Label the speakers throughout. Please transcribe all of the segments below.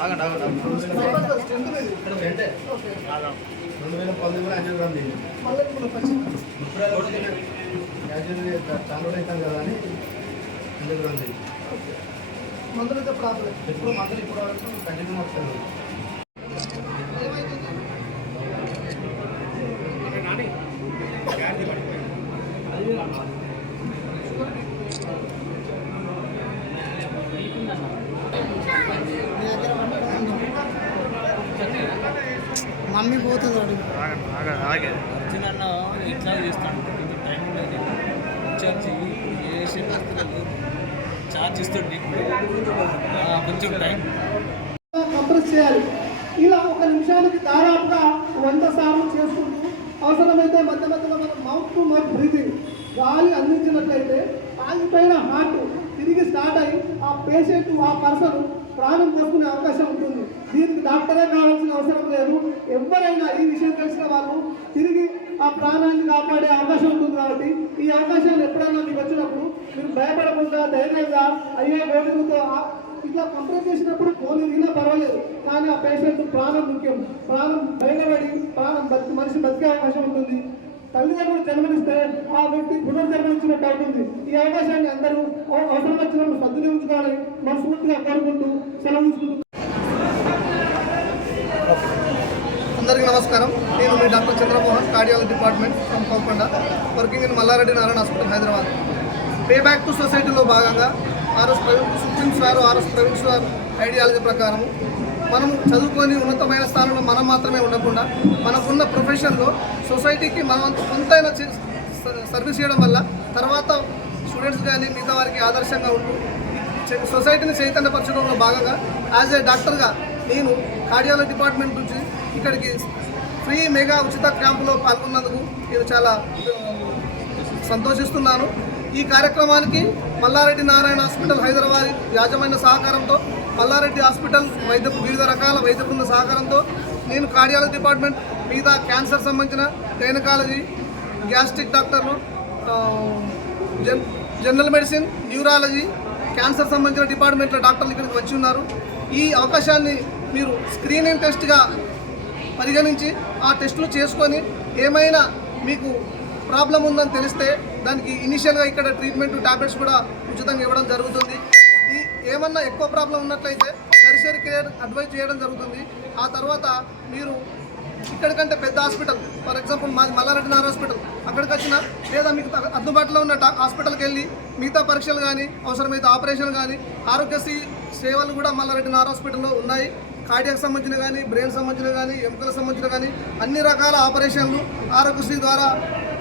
Speaker 1: ఆగండి ఆగండి
Speaker 2: రెండు. వేల పంతొమ్మిది తీయండి యాక్చువల్లీ చాలా అవుతాం కదా అని యాంజియోగ్రామ్ తీయండి
Speaker 3: మందులతో ప్రాబ్లం.
Speaker 2: ఎప్పుడు మందులు ఇప్పుడు కంటిన్యూ వస్తుంది
Speaker 3: మమ్మీ పోతుంది అడుగు
Speaker 1: ఆగండి ఆగండి ఆగండి.
Speaker 4: అర్జున్ అన్న ఇట్లా చేస్తాడు కొంచెం టైం వచ్చి ఏ షేప్ వస్తుంది చార్జ్ ఇస్తుంది ఆ, కొంచెం టైం
Speaker 3: కంప్రెస్ చేయాలి. ఇలా ఒక నిమిషానికి దాదాపుగా వంద సార్లు చేసుకుంటూ అవసరమైతే మధ్య మధ్యలో మనం మౌత్ టు మౌత్ బ్రీతింగ్ గాలి అందించినట్లయితే ఆగిపోయిన హార్ట్ తిరిగి స్టార్ట్ అయ్యి ఆ పేషెంట్ ఆ పర్సన్ ప్రాణం పోసుకునే అవకాశం ఉంటుంది. దీనికి డాక్టరే కావాల్సిన అవసరం లేదు. ఎవరైనా ఈ విషయం తెలిసిన వాళ్ళు తిరిగి ఆ ప్రాణాన్ని కాపాడే అవకాశం ఉంటుంది కాబట్టి ఈ అవకాశాలు ఎప్పుడైనా మీకు వచ్చినప్పుడు మీరు భయపడకుండా ధైర్యంగా అయ్యే వేడుకతో ఇట్లా కంప్లైంట్ చేసినప్పుడు పోనీ ఇలా పర్వాలేదు. కానీ ఆ పేషెంట్ ప్రాణం ముఖ్యం ప్రాణం బయటపడి ప్రాణం బతికి మనిషి బతికే అవకాశం ఉంటుంది. తల్లిదండ్రులు జన్మనిస్తే ఆ వ్యక్తి పునర్జన్మించినట్టు అవుతుంది ఈ అవకాశాన్ని అందరూ అవసరం వచ్చినప్పుడు సద్వినియోగించుకోవాలని మనస్ఫూర్తిగా కోరుకుంటూ సెలవు అందరికీ నమస్కారం. నేను మీ doctor Chandramohan cardiology department from Kokonda working in Malla Reddy Narayana hospital Hyderabad. Pay back to సొసైటీలో భాగంగా RS Praveen supreme sir RS Praveen sir ideology ప్రకారం మనం చదువుకొని ఉన్నతమైన స్థానంలో మనం మాత్రమే ఉండకుండా మనకున్న ప్రొఫెషన్లో సొసైటీకి మనం కొంతైనా చే- స- సర్వీస్ చేయడం వల్ల తర్వాత స్టూడెంట్స్ కానీ మిగతా వారికి ఆదర్శంగా ఉంటూ సొసైటీని చైతన్యపరచడంలో భాగంగా యాజ్ ఏ డాక్టర్గా నేను కార్డియాలజీ డిపార్ట్మెంట్ నుంచి ఇక్కడికి ఫ్రీ మెగా ఉచిత క్యాంపులో పాల్గొన్నందుకు నేను చాలా సంతోషిస్తున్నాను. ఈ కార్యక్రమానికి మల్లారెడ్డి నారాయణ హాస్పిటల్ హైదరాబాద్ యాజమైన సహకారంతో మల్లారెడ్డి హాస్పిటల్ వైద్య వివిధ రకాల వైద్య బృంద సహకారంతో నేను కార్డియాలజీ డిపార్ట్మెంట్ మిగతా క్యాన్సర్ సంబంధించిన గైనకాలజీ గ్యాస్ట్రిక్ డాక్టర్లు జన్ జనరల్ మెడిసిన్ న్యూరాలజీ క్యాన్సర్ సంబంధించిన డిపార్ట్మెంట్ల డాక్టర్లు ఇక్కడికి వచ్చి ఉన్నారు. ఈ అవకాశాన్ని మీరు స్క్రీనింగ్ టెస్ట్గా పరిగణించి ఆ టెస్టులు చేసుకొని ఏమైనా మీకు ప్రాబ్లం ఉందని తెలిస్తే దానికి ఇనిషియల్గా ఇక్కడ ట్రీట్మెంట్ టాబ్లెట్స్ కూడా ఉచితంగా ఇవ్వడం జరుగుతుంది. ఈ ఏమన్నా ఎక్కువ ప్రాబ్లం ఉన్నట్లయితే టెరిషరీ కేర్ అడ్వైజ్ చేయడం జరుగుతుంది. ఆ తర్వాత మీరు ఇక్కడికంటే పెద్ద హాస్పిటల్ ఫర్ ఎగ్జాంపుల్ మాది మల్లారెడ్డి నారాయణ హాస్పిటల్ అక్కడికి వచ్చిన లేదా మీకు అందుబాటులో ఉన్న హాస్పిటల్కి వెళ్ళి మిగతా పరీక్షలు కానీ అవసరమైతే ఆపరేషన్ కానీ ఆరోగ్యశ్రీ సేవలు కూడా మల్లారెడ్డి నారాయణ హాస్పిటల్లో ఉన్నాయి. కార్డియాక్ సంబంధించిన కానీ బ్రెయిన్ సంబంధించిన కానీ ఎముకలకు సంబంధించిన కానీ అన్ని రకాల ఆపరేషన్లు ఆరోగ్యశ్రీ ద్వారా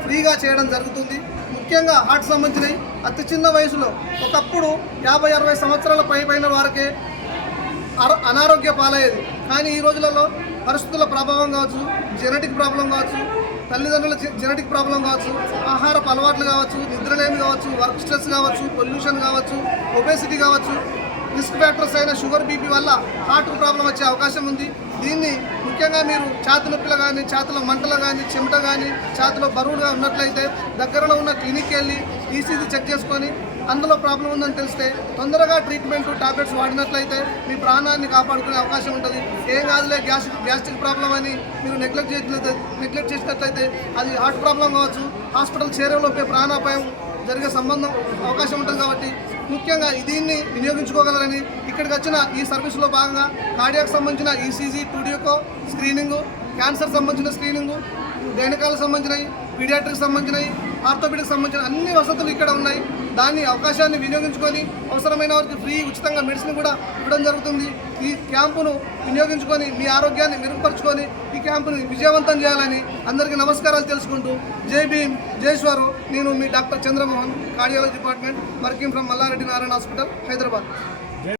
Speaker 3: ఫ్రీగా చేయడం జరుగుతుంది. ముఖ్యంగా హార్ట్ సంబంధించినవి. అతి చిన్న వయసులో ఒకప్పుడు యాభై అరవై సంవత్సరాల పై పైన వారికే అర- అనారోగ్య పాలయ్యేది. కానీ ఈ రోజులలో పరిస్థితుల ప్రభావం కావచ్చు జెనెటిక్ ప్రాబ్లం కావచ్చు తల్లిదండ్రుల జెనెటిక్ ప్రాబ్లం కావచ్చు ఆహారపు అలవాట్లు కావచ్చు నిద్రలేమి కావచ్చు వర్క్ స్ట్రెస్ కావచ్చు పొల్యూషన్ కావచ్చు ఒబేసిటీ కావచ్చు రిస్క్ ఫ్యాక్టర్స్ అయిన షుగర్ బీపీ వల్ల హార్ట్ ప్రాబ్లం వచ్చే అవకాశం ఉంది. దీన్ని ముఖ్యంగా మీరు ఛాతి నొప్పులు కానీ ఛాతిలో మంటలు కానీ చెమట కానీ ఛాతిలో బరువులుగా ఉన్నట్లయితే దగ్గరలో ఉన్న క్లినిక్కి వెళ్ళి ఈసీజీ చెక్ చేసుకొని అందులో ప్రాబ్లం ఉందని తెలిస్తే తొందరగా ట్రీట్మెంట్ టాబ్లెట్స్ వాడినట్లయితే మీ ప్రాణాన్ని కాపాడుకునే అవకాశం ఉంటుంది. ఏం కాదులే గ్యాస్ గ్యాస్ట్రిక్ ప్రాబ్లం అని మీరు నెగ్లెక్ట్ చేసినట్లయితే నెగ్లెక్ట్ చేసినట్లయితే అది హార్ట్ ప్రాబ్లం కావచ్చు. హాస్పిటల్ చేరేలోపే ప్రాణాపాయం జరిగే సంబంధం అవకాశం ఉంటుంది కాబట్టి ముఖ్యంగా దీన్ని వినియోగించుకోగలరని ఇక్కడికి వచ్చిన ఈ సర్వీస్లో భాగంగా కార్డియాకు సంబంధించిన ఈసీజీ టూడియోకో స్క్రీనింగు క్యాన్సర్ సంబంధించిన స్క్రీనింగు గైనకాలకు సంబంధించినవి పీడియాట్రిక్ సంబంధించినవి ఆర్థోపెడిక్ సంబంధించిన అన్ని వసతులు ఇక్కడ ఉన్నాయి. దాన్ని అవకాశాన్ని వినియోగించుకొని అవసరమైన వారికి ఫ్రీ ఉచితంగా మెడిసిన్ కూడా ఇవ్వడం జరుగుతుంది. ఈ క్యాంపును వినియోగించుకొని మీ ఆరోగ్యాన్ని మెరుగుపరుచుకొని ఈ క్యాంపుని విజయవంతం చేయాలని అందరికీ నమస్కారాలు తెలుసుకుంటూ జై భీమ్ జైశ్వరు నేను మీ doctor Chandramohan cardiology department working from Malla Reddy Narayana hospital Hyderabad.